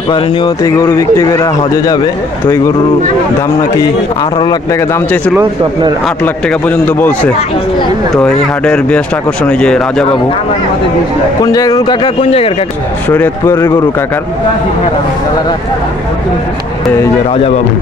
ব্যাপারে নিয়ত এই গরু বিক্রি করে হজে যাবে। তো এই গরুর দাম নাকি 18 লাখ টাকা দাম চাইছিল, তো আপনার 8 লাখ টাকা পর্যন্ত বলছে। তো এই হাটের বেস্ট আকর্ষণ এই যে রাজা বাবু। কোন জায়গার গরু কাকা? কোন জায়গার কাকা? শরীয়তপুরের গরু কাকার। এই যে রাজা বাবু।